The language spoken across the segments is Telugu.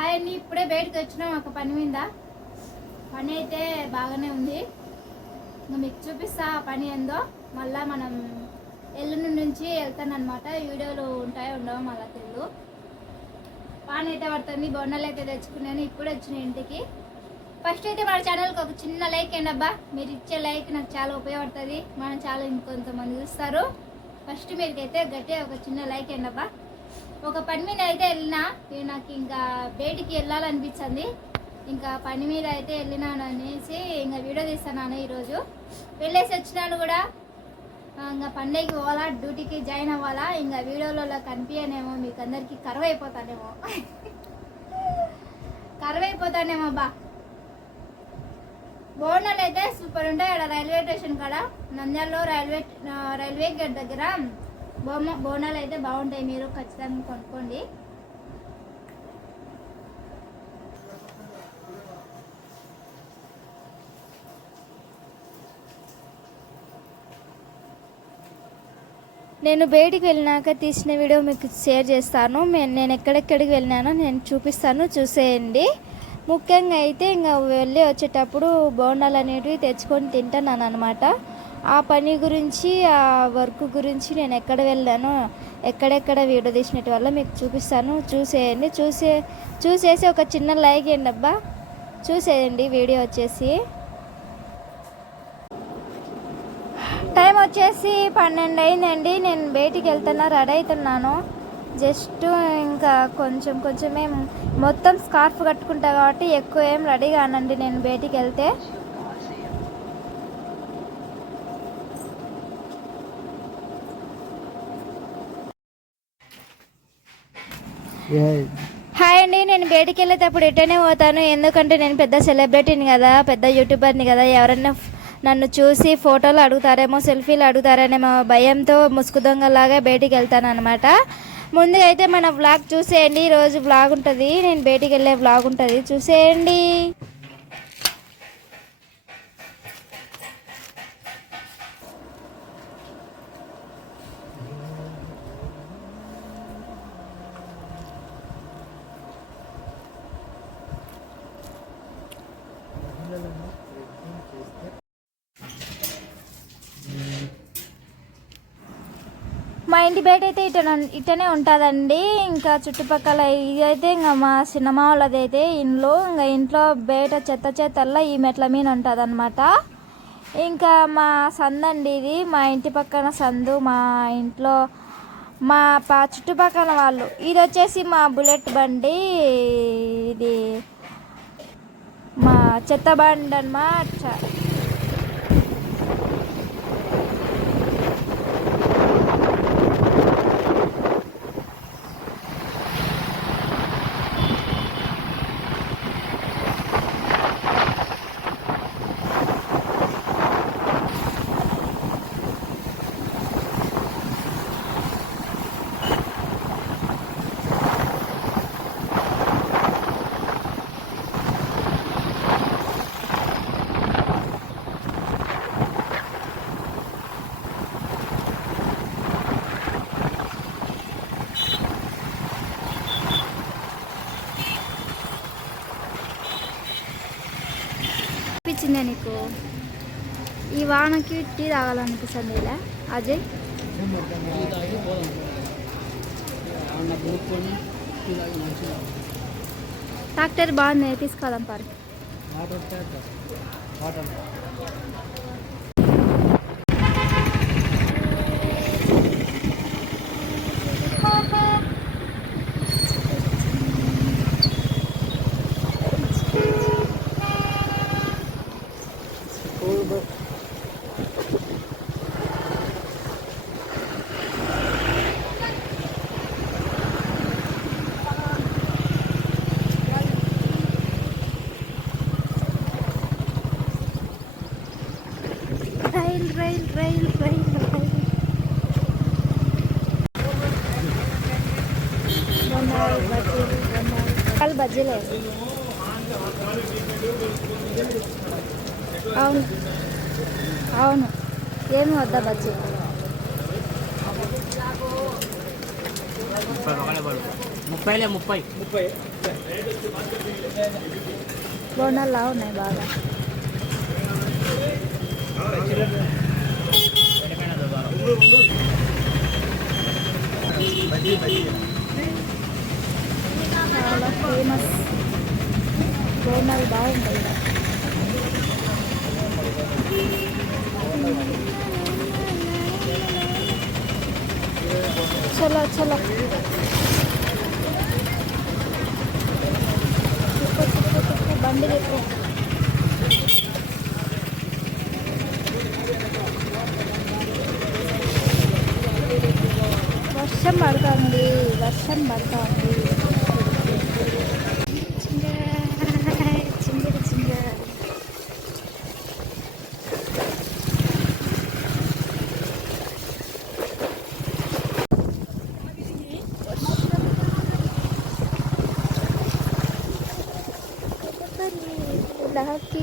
హాయ్ అండి ఇప్పుడే బయటకు వచ్చినాం ఒక పని మీద. పని అయితే బాగానే ఉంది. మీకు చూపిస్తా ఆ పని ఏందో. మళ్ళా మనం ఎల్లుండి నుంచి వెళ్తానమాట వీడియోలు ఉంటాయో ఉండవు మళ్ళా తెలు పాన్ అయితే పడుతుంది బొండలు అయితే తెచ్చుకున్నాను ఇప్పుడు వచ్చిన ఇంటికి. ఫస్ట్ అయితే మన ఛానల్కి ఒక చిన్న లైక్ అండి అబ్బా. మీరు ఇచ్చే లైక్ నాకు చాలా ఉపయోగపడుతుంది. మన ఛానల్ ఇంకొంతమంది చూస్తారు. ఫస్ట్ మీరుకైతే గట్టిగా ఒక చిన్న లైక్ అండి అబ్బా. ఒక పని మీద అయితే వెళ్ళినా నేను నాకు ఇంకా బయటికి వెళ్ళాలనిపించింది. ఇంకా పని మీద అయితే వెళ్ళినాను అనేసి ఇంకా వీడియో తీస్తున్నాను ఈరోజు. వెళ్ళేసి వచ్చినాను కూడా. ఇంకా పండగకి పోవాలా డ్యూటీకి జాయిన్ అవ్వాలా ఇంకా వీడియోలలో కనిపించనేమో మీకు అందరికీ కరువు అయిపోతానేమో. కరువు అయిపోతానేమో బా. బోనాలు అయితే సూపర్ ఉంటాయి అక్కడ రైల్వే స్టేషన్ కాడ. నంద్యాలలో రైల్వే రైల్వే గేట్ దగ్గర. బొమ్మ బోనాలు అయితే బాగుంటాయి. మీరు ఖచ్చితంగా కొనుక్కోండి. నేను బయటికి వెళ్ళినాక తీసిన వీడియో మీకు షేర్ చేస్తాను. నేను ఎక్కడెక్కడికి వెళ్ళినానో నేను చూపిస్తాను. చూసేయండి. ముఖ్యంగా అయితే ఇంకా వెళ్ళి వచ్చేటప్పుడు బోండాలు అనేటివి తెచ్చుకొని తింటాను అనమాట ఆ పని గురించి ఆ వర్క్ గురించి నేను ఎక్కడ వెళ్ళానో ఎక్కడెక్కడ వీడియో తీసినట్టు వల్ల మీకు చూపిస్తాను. చూసేయండి. చూసే చూసేసి ఒక చిన్న లైక్ ఇవ్వండి అబ్బా. చూసేయండి వీడియో వచ్చేసి. టైం వచ్చేసి పన్నెండు అయిందండి. నేను బయటికి వెళ్తున్నా రెడీ అవుతున్నాను. జస్ట్ ఇంకా కొంచెం కొంచెమే మొత్తం స్కార్ఫ్ కట్టుకుంటా కాబట్టి ఎక్కువ ఏం రెడీ కానండి నేను బయటికి వెళ్తే. హాయ్ అండి నేను బయటికి వెళ్ళేటప్పుడు ఎటనే పోతాను. ఎందుకంటే నేను పెద్ద సెలబ్రిటీని కదా పెద్ద యూట్యూబర్ని కదా. ఎవరన్నా నన్ను చూసి ఫోటోలు అడుగుతారేమో సెల్ఫీలు అడుగుతారనేమో భయంతో ముసుగు దొంగలాగా బయటికి వెళ్తాను అనమాట ముందుగా అయితే మన వ్లాగ్ చూసేయండి. ఈరోజు వ్లాగ్ ఉంటుంది. నేను బయటికి వెళ్ళే వ్లాగ్ ఉంటుంది. చూసేయండి. మా ఇంటి బయట అయితే ఇట ఇటనే ఉంటుందండి. ఇంకా చుట్టుపక్కల ఇదైతే ఇంకా మా సినిమా వాళ్ళది అయితే ఇంట్లో ఇంకా ఇంట్లో బయట చెత్త చెత్తల్లా ఈ మెట్ల మీద ఉంటుంది అనమాట ఇంకా మా సందు అండి ఇది. మా ఇంటి పక్కన సందు మా ఇంట్లో మా పా చుట్టుపక్కల వాళ్ళు. ఇది వచ్చేసి మా బుల్లెట్ బండి. ఇది మా చెత్త బండి అన్నమాట. అనిపించిందే నీకు? ఈ వానకి టీ తాగాలనిపిస్తుంది ఇలా? అజయ్? డాక్టర్ బాగుంది తీసుకోదాం పార్క్ రైల్ రైల్ బొండాలు బజ్జీలే అవును. అవును. ఏమి వద్దా బజ్జీ? ముప్పైలే ముప్పై. ముప్పై. బోనాలు ఉన్నాయి బాగా. చాలా ఫేమస్ బోనాలు బాగుంటాయి ఇక్కడ. చలో చలో తిప్పు, తిప్పు, తిప్పు, బండి తిప్పు వర్షం పడుతుంది వర్షం పడుతుంది చింగ చింగ చింగ లాకి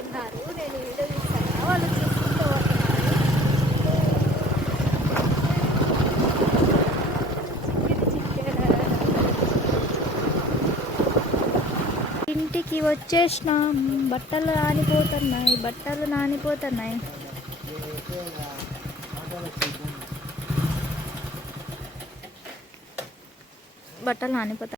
ఉన్నారు నేను వీడియో తీస్తాను వాళ్ళు చూసుకుంటూ వస్తున్నారు ఇంటికి వచ్చేసినాం. బట్టలు నానిపోతున్నాయి బట్టలు నానిపోతున్నాయి. బట్టలు నానిపోతాయి